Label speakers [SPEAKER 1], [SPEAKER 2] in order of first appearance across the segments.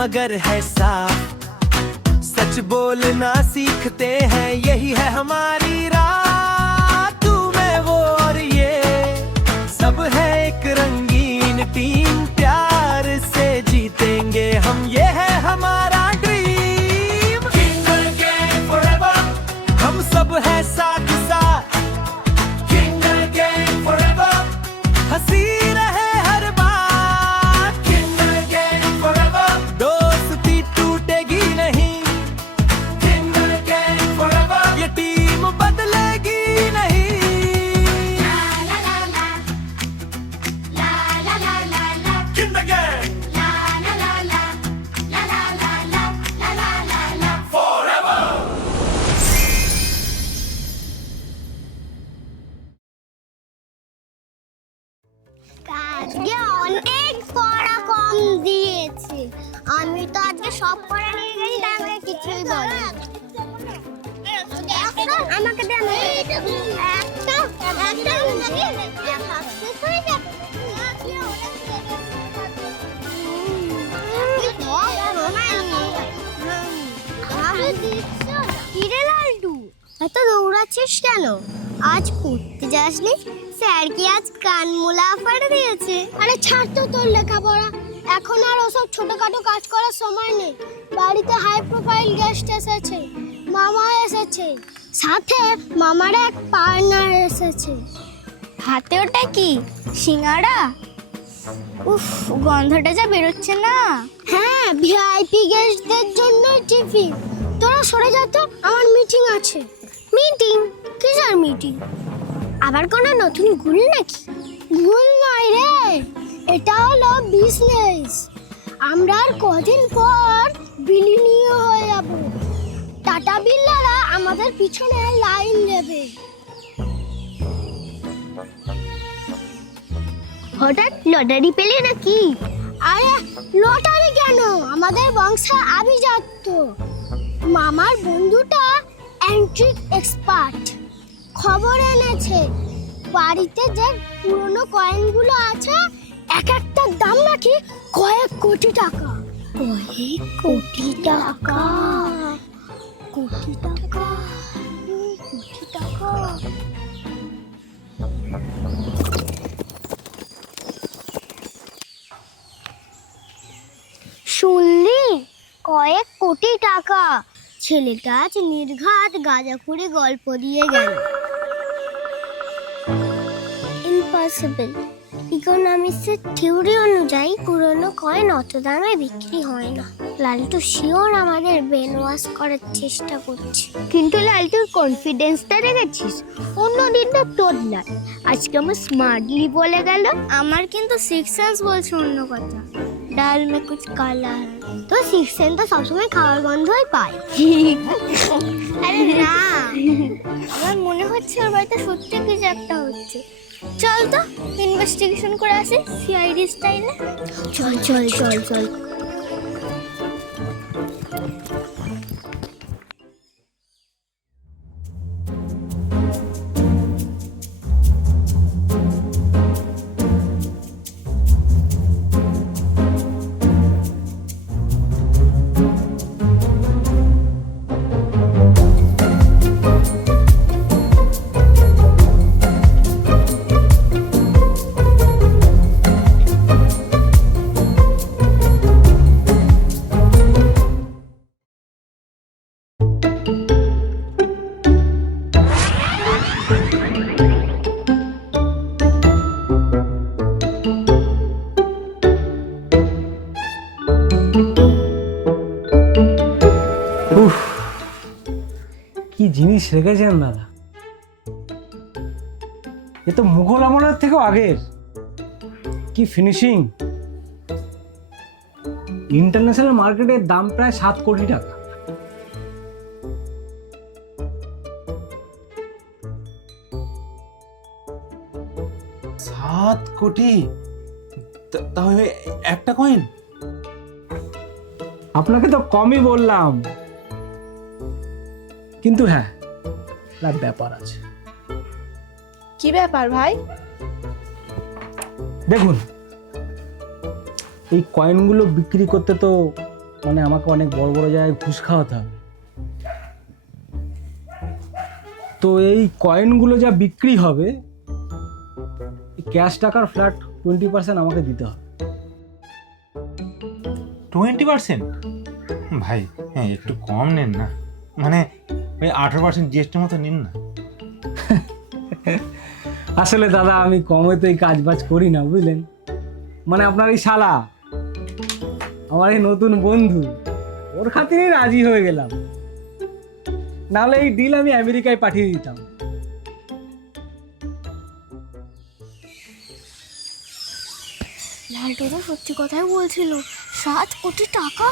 [SPEAKER 1] मगर है साफ़। सच बोलना सीखते हैं, यही है हमारी राह। तू, मैं, वो और ये। सब है एक रंगीन टीम, प्यार से जीतेंगे हम। ये है हमारा
[SPEAKER 2] আজকে অনেক পড়া কম দিয়েছে। আমি তো আজকে সব পড়া নিয়ে গেছি আমাকে কিছুই বলে আমাকে দে আমাকে দে। একটা একটা শেষ যাবে কিরে লালটু, এত দৌড়াচ্ছিস কেন? আজ পড়তে যাসনি? স্যার কি আজ কান মোলা অফার দিয়েছে? আরে ছাড় তো তোর লেখাপড়া। এখন আর ওসব ছোটখাটো কাজ করার সময় নেই। বাড়িতে হাই প্রোফাইল গেস্ট এসেছে। মামা এসেছে। সাথে মামার এক পার্টনার এসেছে। হাতে ওটা কি? সিঙ্গাড়া উফ গন্ধটা যা বেরোচ্ছে না। হ্যাঁ ভিআইপি গেস্টদের জন্য টিফিন তোরা সরে যা তো আমার মিটিং আছে। মিটিং? কিসের মিটিং? আবার কোনো নতুন ভুল নাকি? ভুল নয় রে, এটা হলো বিজনেস আমরা আর কদিন পর বিলিনীয় হয়ে যাব। টাটা বিল্লারা আমাদের পিছনে লাইন দেবে। হঠাৎ লটারি পেলে নাকি? আরে, লটারি কেন? আমাদের বংশে আভিজাত্য। মামার বন্ধুটা অ্যান্ট্রিক এক্সপার্ট। খবর এনেছে বাড়িতে যে পুরনো কয়েনগুলো আছে এক একটার দাম নাকি কয়েক কোটি টাকা। কয়েক কোটি টাকা? কোটি টাকা কোটি টাকা। শুনলি? কয়েক কোটি টাকা। ছেলেটা আজ নির্ঘাত গাঁজাখুরি গল্প দিয়ে গেল। ইম্পসিবল ইকোনমিক্সের থিওরি অনুযায়ী পুরনো কয়েন অত দামে বিক্রি হয় না। লালটু শিওর আমাদের ব্রেন ওয়াশ করার চেষ্টা করছে। কিন্তু লালটুর কনফিডেন্সটা রেখেছিস অন্য দিনটা তোর নয়। আজকে আমার স্মার্টলি বলে গেল। আমার কিন্তু সিক্স সেন্স বলছে অন্য কথা। ডাল মে কুছ কালা হ্যায় তো সিক্স সেন তো সবসময় খাওয়ার গন্ধই পায় আরে না আমার মনে হচ্ছে ওর বাড়িতে সত্যি কিছু একটা হচ্ছে। চল তো ইনভেস্টিগেশন করে আসি। সিআইডি স্টাইলে চল চল চল চল।
[SPEAKER 3] জিনিস দাদা? এ তো মুঘল আমলের থেকেও আগের। কি ফিনিশিং ইন্টারন্যাশনাল মার্কেটের দাম প্রায় সাত কোটি টাকা।
[SPEAKER 4] সাত কোটি? তাহলে একটা কয়েন
[SPEAKER 3] আপনাকে তো কমই বললাম। কিন্তু হ্যাঁ একটা ব্যাপার আছে।
[SPEAKER 5] কি ব্যাপার ভাই?
[SPEAKER 3] দেখুন এই কয়েনগুলো বিক্রি করতে তো মানে আমাকে অনেক বড় বড় জায়গায় ঘুষ খাওয়াতে হবে। তো এই কয়েনগুলো যা বিক্রি হবে ক্যাশ টাকার ফ্ল্যাট টোয়েন্টি পার্সেন্ট আমাকে দিতে হবে।
[SPEAKER 4] Twenty percent? ভাই হ্যাঁ একটু কম নেন না। মানে ওই আঠেরো পার্সেন্ট জিএসটির মতো নিন না।
[SPEAKER 3] আসলে দাদা আমি কমে তো এই কাজ বাজ করি না বুঝলেন? মানে আপনার এই শালা আমার এই নতুন বন্ধু ওর খাতিরে রাজি হয়ে গেলাম। নাহলে এই ডিল আমি আমেরিকায় পাঠিয়ে দিতাম।
[SPEAKER 2] লালটুদা সত্যি কথাই বলছিল সাত কোটি টাকা?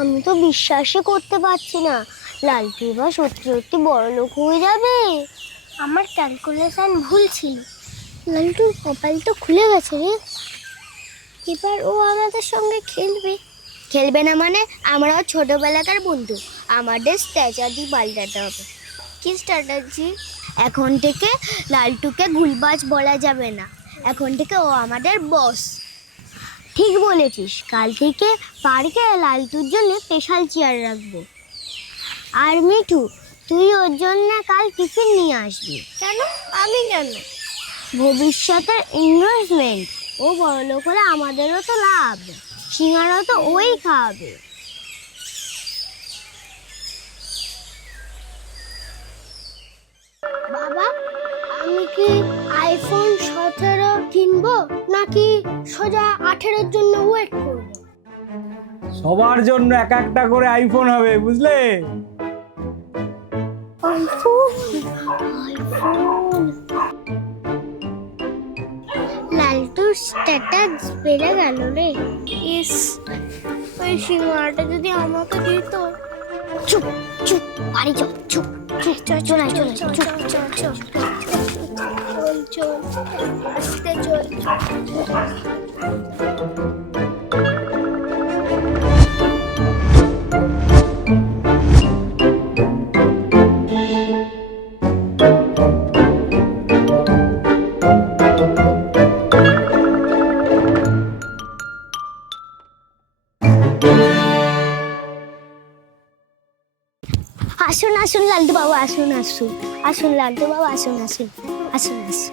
[SPEAKER 2] আমি তো বিশ্বাসই করতে পারছি না। লালটু এবার সত্যি সত্যি বড় লোক হয়ে যাবে। আমার ক্যালকুলেশন ভুল ছিল। লালটুর কপাল তো খুলে গেছে রে। এবার ও আমাদের সঙ্গে খেলবে। খেলবে না মানে আমরাও ছোটবেলাকার বন্ধু। আমাদের স্ট্র্যাটাজি পাল্টাতে হবে। কি স্ট্র্যাটাজি এখন থেকে লালটুকে গুলবাজ বলা যাবে না। এখন থেকে ও আমাদের বস ঠিক বলেছিস। কাল থেকে পার্কে লালটুর জন্য স্পেশাল চেয়ার রাখব। আর মিঠু তুই ওর জন্য কাল টিফিন নিয়ে আসবি। কেন? আমি কেন? ভবিষ্যতের ইনভেস্টমেন্ট ও বড় লোক হলে আমাদেরও তো লাভ। সিঙ্গারও তো ওই খাওয়াবে বাবা আমি কি আইফোন সতেরো কিনবো নাকি সোজা আঠেরোর জন্য ওয়েট করব?
[SPEAKER 3] সবার জন্য এক একটা করে আইফোন হবে বুঝলে?
[SPEAKER 2] আইফোন আইফোন লালটুর স্ট্যাটাস বেড়ে গেল রে ইস ওই সিঙ্গারাটা যদি আমাকে দিত চুপ চুপ বাড়ি চল চুপ চুপ চল চল চল চল চল চল চল চল আস্তে চল আসুন লালটু বাবু আসুন আসুন। আসুন লালটু বাবু আসুন আসুন আসুন আসুন।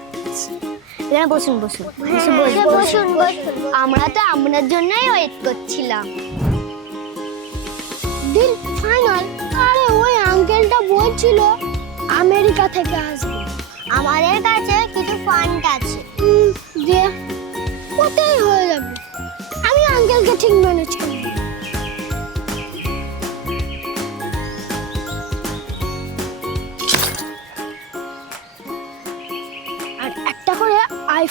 [SPEAKER 2] এখানে বসুন বসুন বসুন বসুন আমরা তো আপনার জন্যই ওয়েট করছিলাম। দিল ফাইনাল আরে ওই আঙ্কেলটা বলছিল আমেরিকা থেকে আসবে। আমাদের কাছে কিছু ফান্ড আছে। দিয়ে কোথায় হয়ে যাবে। আমি আঙ্কেলকে ঠিক ম্যানেজ করব।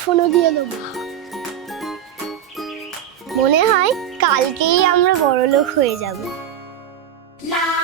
[SPEAKER 2] ফোনও দিয়ে দেবো। মনে হয় কালকেই আমরা বড়লোক হয়ে যাব। না